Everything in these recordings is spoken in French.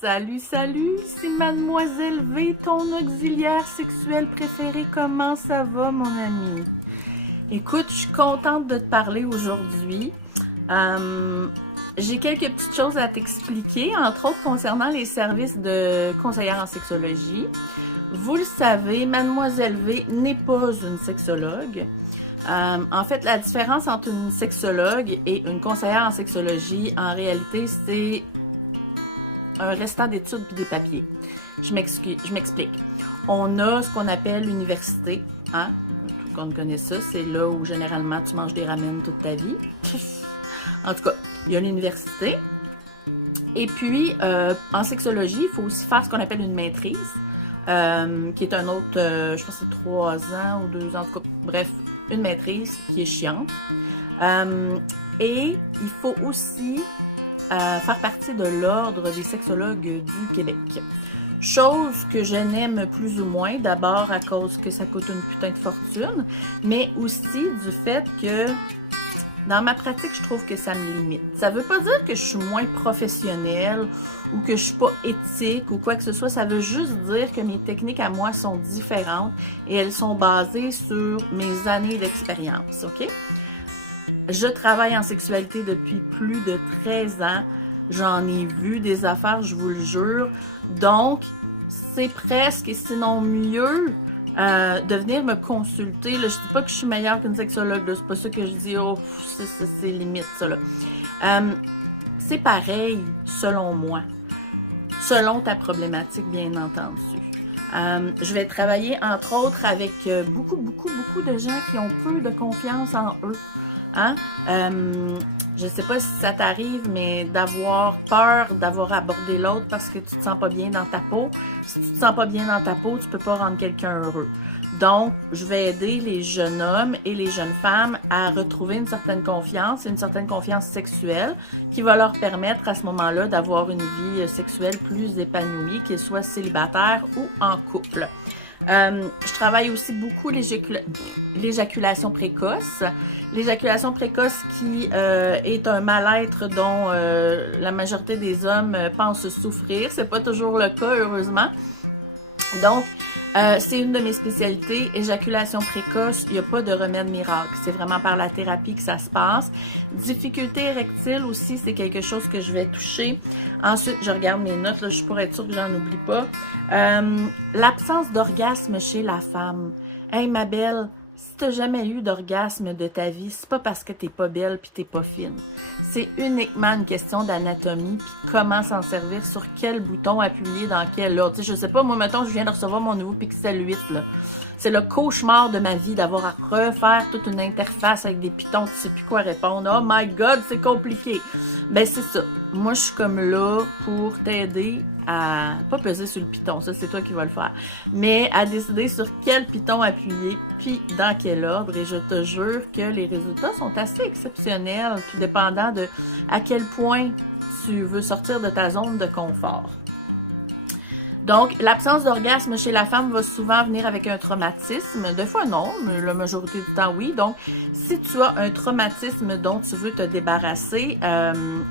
Salut, salut, c'est Mademoiselle V, ton auxiliaire sexuel préféré. Comment ça va, mon ami? Écoute, je suis contente de te parler aujourd'hui. J'ai quelques petites choses à t'expliquer, entre autres concernant les services de conseillère en sexologie. Vous le savez, Mademoiselle V n'est pas une sexologue. En fait, la différence entre une sexologue et une conseillère en sexologie, en réalité, c'est un restant d'études puis des papiers. Je m'explique. On a ce qu'on appelle l'université, hein? Tout le monde connaît ça, c'est là où généralement tu manges des ramen toute ta vie. En tout cas, il y a l'université. Et puis, en sexologie, il faut aussi faire ce qu'on appelle une maîtrise, qui est un autre, je pense que c'est 3 ans ou 2 ans, en tout cas, bref, une maîtrise qui est chiante. Et il faut aussi faire partie de l'Ordre des sexologues du Québec. Chose que je n'aime plus ou moins, d'abord à cause que ça coûte une putain de fortune, mais aussi du fait que dans ma pratique, je trouve que ça me limite. Ça veut pas dire que je suis moins professionnelle ou que je suis pas éthique ou quoi que ce soit. Ça veut juste dire que mes techniques à moi sont différentes et elles sont basées sur mes années d'expérience, ok? Je travaille en sexualité depuis plus de 13 ans. J'en ai vu des affaires, je vous le jure. Donc, c'est presque, et sinon mieux, de venir me consulter. Là, je dis pas que je suis meilleure qu'une sexologue. C'est pas ça que je dis. Oh, c'est limite, ça. Là. C'est pareil, selon moi. Selon ta problématique, bien entendu. Je vais travailler, entre autres, avec beaucoup de gens qui ont peu de confiance en eux. Hein? Je sais pas si ça t'arrive, mais d'avoir peur d'avoir abordé l'autre parce que tu te sens pas bien dans ta peau. Si tu te sens pas bien dans ta peau, tu peux pas rendre quelqu'un heureux. Donc, je vais aider les jeunes hommes et les jeunes femmes à retrouver une certaine confiance sexuelle qui va leur permettre à ce moment-là d'avoir une vie sexuelle plus épanouie, qu'ils soient célibataires ou en couple. Je travaille aussi beaucoup l'éjaculation précoce. L'éjaculation précoce qui est un mal-être dont la majorité des hommes pensent souffrir. C'est pas toujours le cas, heureusement. Donc, c'est une de mes spécialités. Éjaculation précoce, il n'y a pas de remède miracle. C'est vraiment par la thérapie que ça se passe. Difficulté érectile aussi, c'est quelque chose que je vais toucher. Ensuite, je regarde mes notes, là, je suis pour être sûre que j'en oublie pas. L'absence d'orgasme chez la femme. Hey, ma belle, si t'as jamais eu d'orgasme de ta vie, c'est pas parce que t'es pas belle puis t'es pas fine. C'est uniquement une question d'anatomie puis comment s'en servir, sur quel bouton appuyer dans quel ordre. Tu sais, je sais pas, moi, mettons, je viens de recevoir mon nouveau Pixel 8, là. C'est le cauchemar de ma vie d'avoir à refaire toute une interface avec des pitons, tu sais plus quoi répondre. Oh my God, c'est compliqué. Ben, c'est ça. Moi, je suis comme là pour t'aider à pas peser sur le piton, ça c'est toi qui vas le faire, mais à décider sur quel piton appuyer, puis dans quel ordre, et je te jure que les résultats sont assez exceptionnels, tout dépendant de à quel point tu veux sortir de ta zone de confort. Donc, l'absence d'orgasme chez la femme va souvent venir avec un traumatisme. Des fois, non, mais la majorité du temps, oui. Donc, si tu as un traumatisme dont tu veux te débarrasser,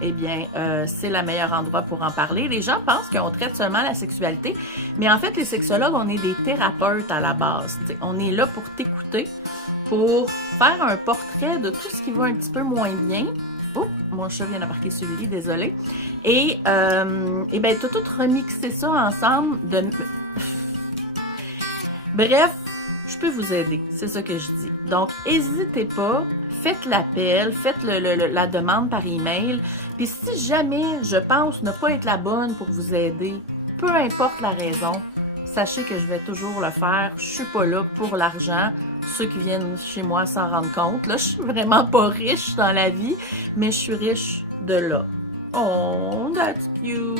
eh bien, c'est le meilleur endroit pour en parler. Les gens pensent qu'on traite seulement la sexualité, mais en fait, les sexologues, on est des thérapeutes à la base. T'sais, on est là pour t'écouter, pour faire un portrait de tout ce qui va un petit peu moins bien. Oh, mon chat vient d'embarquer sur le lit, désolé. Et ben, t'as tout remixé ça ensemble. Bref, je peux vous aider, c'est ça que je dis. Donc, n'hésitez pas, faites l'appel, faites la demande par email. Puis si jamais je pense ne pas être la bonne pour vous aider, peu importe la raison, sachez que je vais toujours le faire. Je suis pas là pour l'argent. Ceux qui viennent chez moi s'en rendent compte. Là, je suis vraiment pas riche dans la vie, mais je suis riche de là. Oh, that's cute.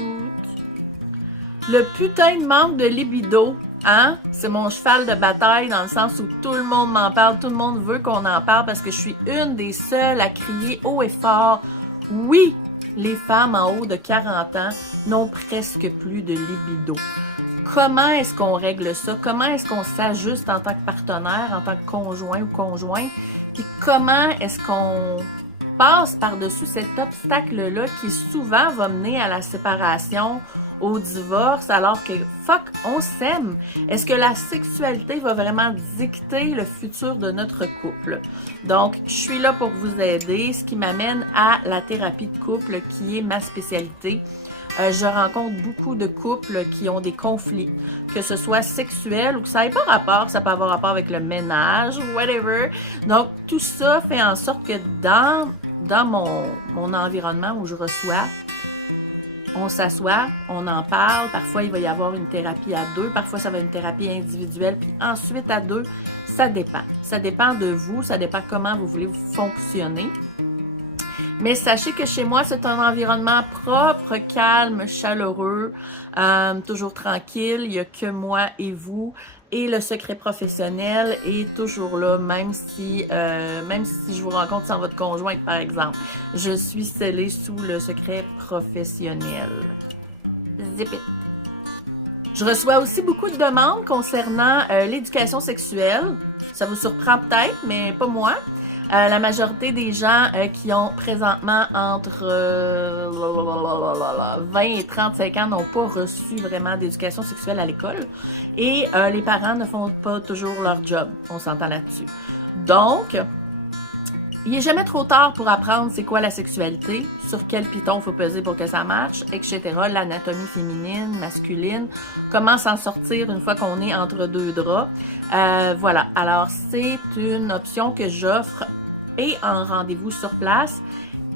Le putain de manque de libido, hein? C'est mon cheval de bataille dans le sens où tout le monde m'en parle, tout le monde veut qu'on en parle parce que je suis une des seules à crier haut et fort. Oui, les femmes en haut de 40 ans n'ont presque plus de libido. Comment est-ce qu'on règle ça? Comment est-ce qu'on s'ajuste en tant que partenaire, en tant que conjoint ou conjointe? Puis comment est-ce qu'on passe par-dessus cet obstacle-là qui souvent va mener à la séparation, au divorce alors que, fuck, on s'aime? Est-ce que la sexualité va vraiment dicter le futur de notre couple? Donc, je suis là pour vous aider, ce qui m'amène à la thérapie de couple qui est ma spécialité. Je rencontre beaucoup de couples qui ont des conflits, que ce soit sexuel ou que ça n'ait pas rapport, ça peut avoir rapport avec le ménage, whatever. Donc, tout ça fait en sorte que dans mon environnement où je reçois, on s'assoit, on en parle, parfois il va y avoir une thérapie à deux, parfois ça va être une thérapie individuelle, puis ensuite à deux, ça dépend. Ça dépend de vous, ça dépend comment vous voulez fonctionner. Mais sachez que chez moi, c'est un environnement propre, calme, chaleureux, toujours tranquille. Il n'y a que moi et vous. Et le secret professionnel est toujours là, même si je vous rencontre sans votre conjoint, par exemple. Je suis scellée sous le secret professionnel. Zip it. Je reçois aussi beaucoup de demandes concernant l'éducation sexuelle. Ça vous surprend peut-être, mais pas moi. La majorité des gens qui ont présentement entre 20 et 35 ans n'ont pas reçu vraiment d'éducation sexuelle à l'école. Et les parents ne font pas toujours leur job. On s'entend là-dessus. Donc, il n'est jamais trop tard pour apprendre c'est quoi la sexualité, sur quel piton il faut peser pour que ça marche, etc. L'anatomie féminine, masculine, comment s'en sortir une fois qu'on est entre deux draps. Voilà, alors c'est une option que j'offre et en rendez-vous sur place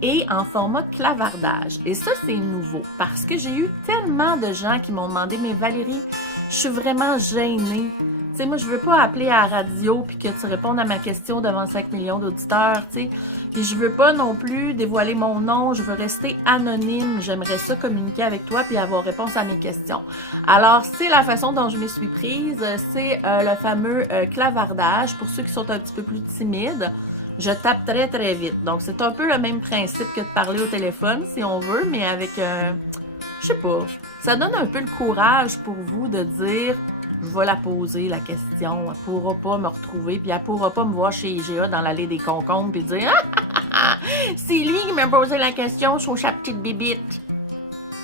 et en format clavardage. Et ça, c'est nouveau parce que j'ai eu tellement de gens qui m'ont demandé « Mais Valérie, je suis vraiment gênée. » Tu sais, moi, je veux pas appeler à la radio puis que tu répondes à ma question devant 5 millions d'auditeurs, tu sais. Puis je veux pas non plus dévoiler mon nom, je veux rester anonyme. J'aimerais ça communiquer avec toi puis avoir réponse à mes questions. Alors, c'est la façon dont je m'y suis prise. C'est le fameux clavardage pour ceux qui sont un petit peu plus timides. Je tape très, très vite. Donc, c'est un peu le même principe que de parler au téléphone, si on veut, mais avec je sais pas, ça donne un peu le courage pour vous de dire « Je vais la poser, la question. Elle pourra pas me retrouver, puis elle pourra pas me voir chez IGA dans l'allée des concombres, puis dire « Ah, c'est lui qui m'a posé la question sur sa petite bibite. »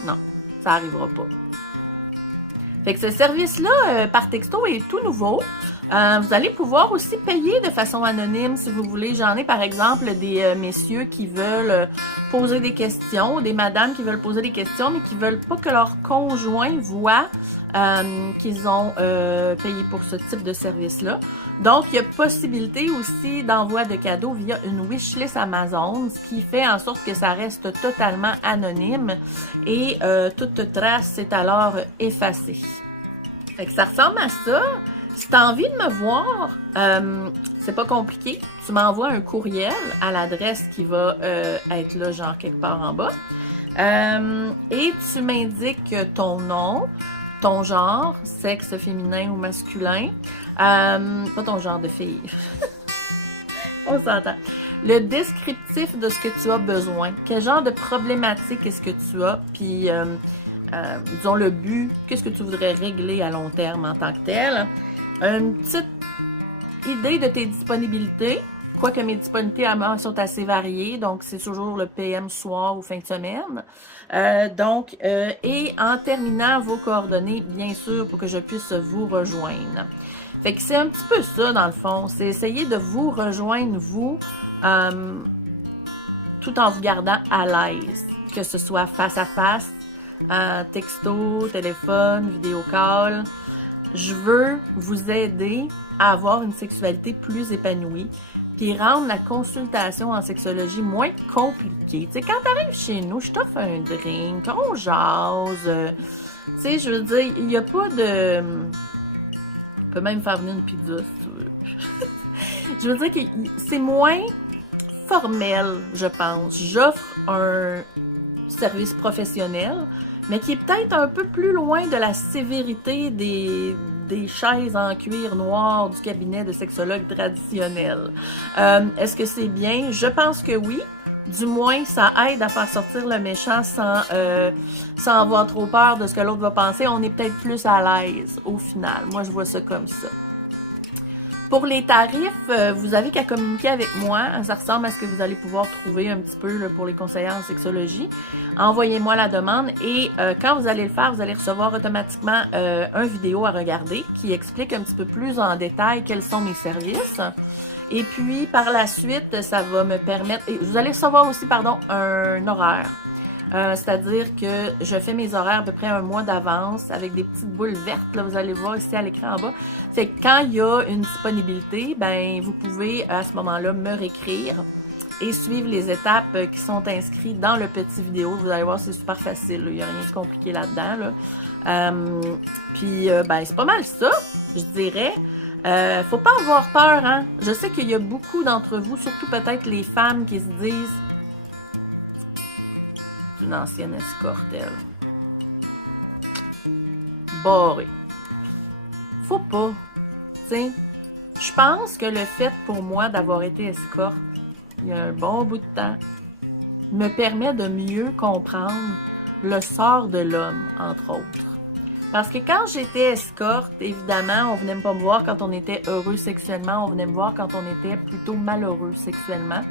Non, ça arrivera pas. Fait que ce service-là, par texto, est tout nouveau. Vous allez pouvoir aussi payer de façon anonyme si vous voulez. J'en ai par exemple des messieurs qui veulent poser des questions, des madames qui veulent poser des questions, mais qui veulent pas que leur conjoint voit qu'ils ont payé pour ce type de service-là. Donc, il y a possibilité aussi d'envoi de cadeaux via une wishlist Amazon, ce qui fait en sorte que ça reste totalement anonyme et toute trace est alors effacée. Fait que ça ressemble à ça. Si tu as envie de me voir, c'est pas compliqué. Tu m'envoies un courriel à l'adresse qui va être là, genre quelque part en bas. Et tu m'indiques ton nom, ton genre, sexe féminin ou masculin. Pas ton genre de fille. On s'entend. Le descriptif de ce que tu as besoin. Quel genre de problématique est-ce que tu as? Puis, disons, le but, qu'est-ce que tu voudrais régler à long terme en tant que tel? Une petite idée de tes disponibilités, quoique mes disponibilités à moi sont assez variées, donc c'est toujours le PM soir ou fin de semaine. Et en terminant vos coordonnées, bien sûr, pour que je puisse vous rejoindre. Fait que c'est un petit peu ça, dans le fond, c'est essayer de vous rejoindre, vous, tout en vous gardant à l'aise, que ce soit face à face, texto, téléphone, vidéo call. Je veux vous aider à avoir une sexualité plus épanouie puis rendre la consultation en sexologie moins compliquée. Tu sais, quand t'arrives chez nous, je t'offre un drink, on jase. Tu sais, je veux dire, il n'y a pas de... On peut même faire venir une pizza, si tu veux. Je veux dire que c'est moins formel, je pense. J'offre un service professionnel, mais qui est peut-être un peu plus loin de la sévérité des chaises en cuir noir du cabinet de sexologue traditionnel. Est-ce que c'est bien? Je pense que oui. Du moins, ça aide à faire sortir le méchant sans avoir trop peur de ce que l'autre va penser. On est peut-être plus à l'aise au final. Moi, je vois ça comme ça. Pour les tarifs, vous avez qu'à communiquer avec moi. Ça ressemble à ce que vous allez pouvoir trouver un petit peu là, pour les conseillers en sexologie. Envoyez-moi la demande et quand vous allez le faire, vous allez recevoir automatiquement une vidéo à regarder qui explique un petit peu plus en détail quels sont mes services. Et puis, par la suite, ça va me permettre... Et vous allez recevoir aussi, pardon, un horaire. C'est-à-dire que je fais mes horaires à peu près un mois d'avance avec des petites boules vertes, là, vous allez voir ici à l'écran en bas. Fait que quand il y a une disponibilité, ben vous pouvez à ce moment-là me réécrire et suivre les étapes qui sont inscrites dans le petit vidéo. Vous allez voir, c'est super facile, là. Il n'y a rien de compliqué là-dedans. Là. Ben c'est pas mal ça, je dirais. Faut pas avoir peur, hein. Je sais qu'il y a beaucoup d'entre vous, surtout peut-être les femmes qui se disent une ancienne escorte, elle. Barrée. Faut pas. T'sais, je pense que le fait pour moi d'avoir été escorte il y a un bon bout de temps me permet de mieux comprendre le sort de l'homme, entre autres. Parce que quand j'étais escorte, évidemment, on venait pas me voir quand on était heureux sexuellement, on venait me voir quand on était plutôt malheureux sexuellement.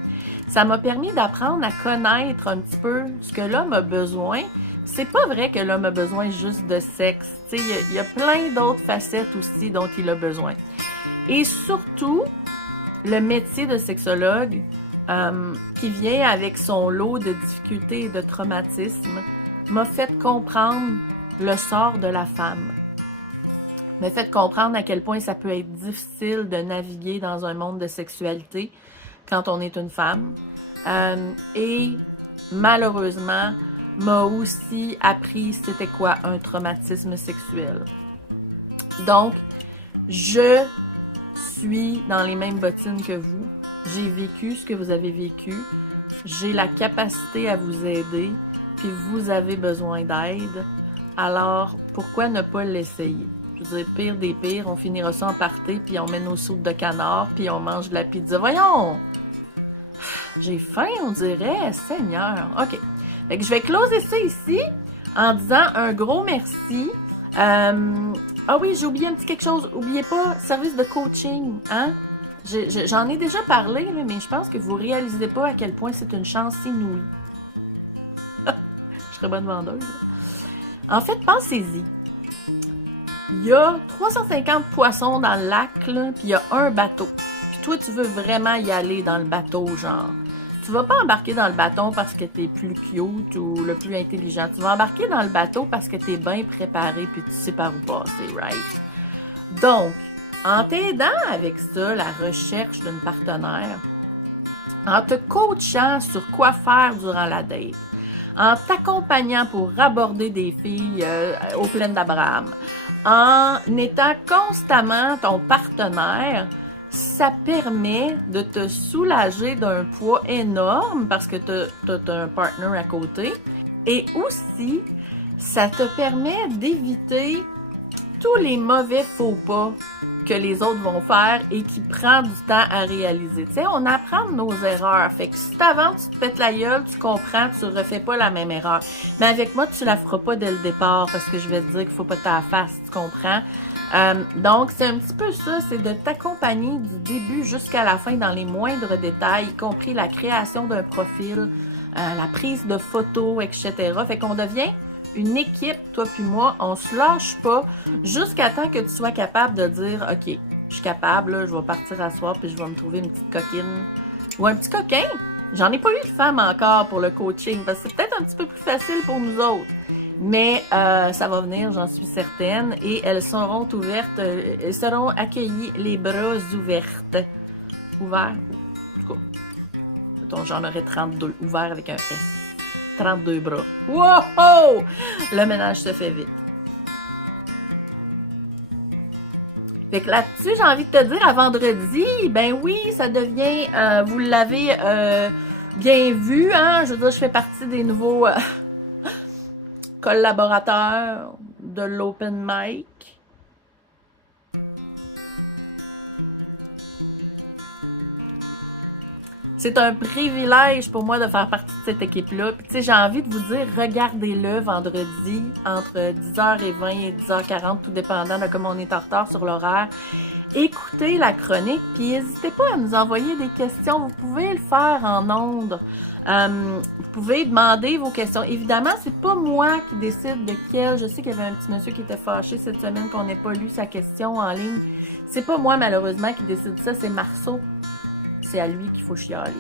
Ça m'a permis d'apprendre à connaître un petit peu ce que l'homme a besoin. C'est pas vrai que l'homme a besoin juste de sexe. Il y a plein d'autres facettes aussi dont il a besoin. Et surtout, le métier de sexologue qui vient avec son lot de difficultés et de traumatismes m'a fait comprendre le sort de la femme. M'a fait comprendre à quel point ça peut être difficile de naviguer dans un monde de sexualité quand on est une femme. Et malheureusement, m'a aussi appris c'était quoi un traumatisme sexuel. Donc, je suis dans les mêmes bottines que vous. J'ai vécu ce que vous avez vécu. J'ai la capacité à vous aider. Puis vous avez besoin d'aide. Alors, pourquoi ne pas l'essayer? Je veux dire, pire des pires, on finira ça en party, puis on met nos soupes de canard, puis on mange de la pizza. Voyons! J'ai faim, on dirait. Seigneur. OK. Fait que je vais closer ça ici en disant un gros merci. Ah oui, j'ai oublié un petit quelque chose. N'oubliez pas, service de coaching. Hein? J'en ai déjà parlé, mais je pense que vous ne réalisez pas à quel point c'est une chance inouïe. Je serais bonne vendeuse. En fait, pensez-y. Il y a 350 poissons dans le lac, là, puis il y a un bateau. Puis toi, tu veux vraiment y aller dans le bateau, genre. Tu vas pas embarquer dans le bateau parce que t'es plus cute ou le plus intelligent. Tu vas embarquer dans le bateau parce que t'es bien préparé puis tu sais par où passer, right? Donc, en t'aidant avec ça, la recherche d'une partenaire, en te coachant sur quoi faire durant la date, en t'accompagnant pour aborder des filles aux plaines d'Abraham, en étant constamment ton partenaire, ça permet de te soulager d'un poids énorme parce que tu as un partner à côté. Et aussi, ça te permet d'éviter tous les mauvais faux pas que les autres vont faire et qui prend du temps à réaliser. Tu sais, on apprend de nos erreurs. Fait que si t'avant, tu te pètes la gueule, tu comprends, tu refais pas la même erreur. Mais avec moi, tu la feras pas dès le départ parce que je vais te dire qu'il faut pas t'en face, tu comprends? Donc, c'est un petit peu ça, c'est de t'accompagner du début jusqu'à la fin dans les moindres détails, y compris la création d'un profil, la prise de photos, etc. Fait qu'on devient une équipe, toi puis moi, on se lâche pas jusqu'à temps que tu sois capable de dire « Ok, je suis capable, là, je vais partir à soir puis je vais me trouver une petite coquine ou un petit coquin. » J'en ai pas eu de femme encore pour le coaching parce que c'est peut-être un petit peu plus facile pour nous autres. Mais ça va venir, j'en suis certaine, et elles seront ouvertes, elles seront accueillies les bras ouvertes. Ouverts? En tout cas, mettons, j'en aurais 32, ouvert avec un S. 32 bras. Wow! Le ménage se fait vite. Fait que là-dessus, j'ai envie de te dire, à vendredi, ben oui, ça devient, vous l'avez bien vu, hein? Je veux dire, je fais partie des nouveaux collaborateurs de l'Open Mic. C'est un privilège pour moi de faire partie de cette équipe-là. Puis, tu sais, j'ai envie de vous dire, regardez-le vendredi entre 10h20 et 10h40, tout dépendant de comment on est en retard sur l'horaire. écoutez la chronique, puis n'hésitez pas à nous envoyer des questions. Vous pouvez le faire en ondes. Vous pouvez demander vos questions. Évidemment, c'est pas moi qui décide de quel. Je sais qu'il y avait un petit monsieur qui était fâché cette semaine qu'on n'ait pas lu sa question en ligne. C'est pas moi, malheureusement, qui décide ça, c'est Marceau. C'est à lui qu'il faut chialer.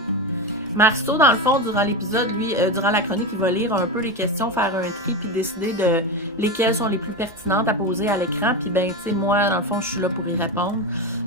Marceau, dans le fond, durant l'épisode, lui, durant la chronique, il va lire un peu les questions, faire un tri, puis décider de lesquelles sont les plus pertinentes à poser à l'écran. Puis ben, tu sais, moi, dans le fond, je suis là pour y répondre.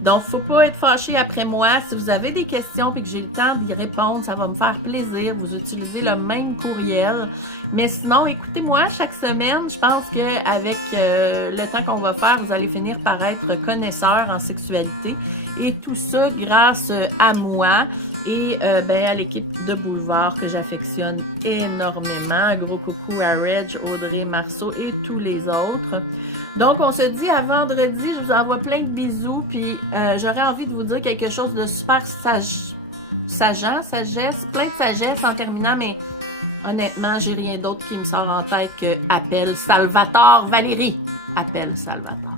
Donc, faut pas être fâché après moi. Si vous avez des questions puis que j'ai le temps d'y répondre, ça va me faire plaisir. Vous utilisez le même courriel. Mais sinon, écoutez-moi chaque semaine. Je pense qu'avec le temps qu'on va faire, vous allez finir par être connaisseur en sexualité. Et tout ça grâce à moi. Et à l'équipe de Boulevard que j'affectionne énormément. Un gros coucou à Reg, Audrey, Marceau et tous les autres. Donc, on se dit à vendredi. Je vous envoie plein de bisous. Puis, j'aurais envie de vous dire quelque chose de super sagesse, plein de sagesse en terminant. Mais honnêtement, j'ai rien d'autre qui me sort en tête que appelle Salvatore Valérie. Appelle Salvatore.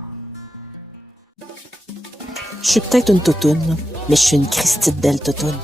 Je suis peut-être une toutoune, mais je suis une Christie de belle toutoune.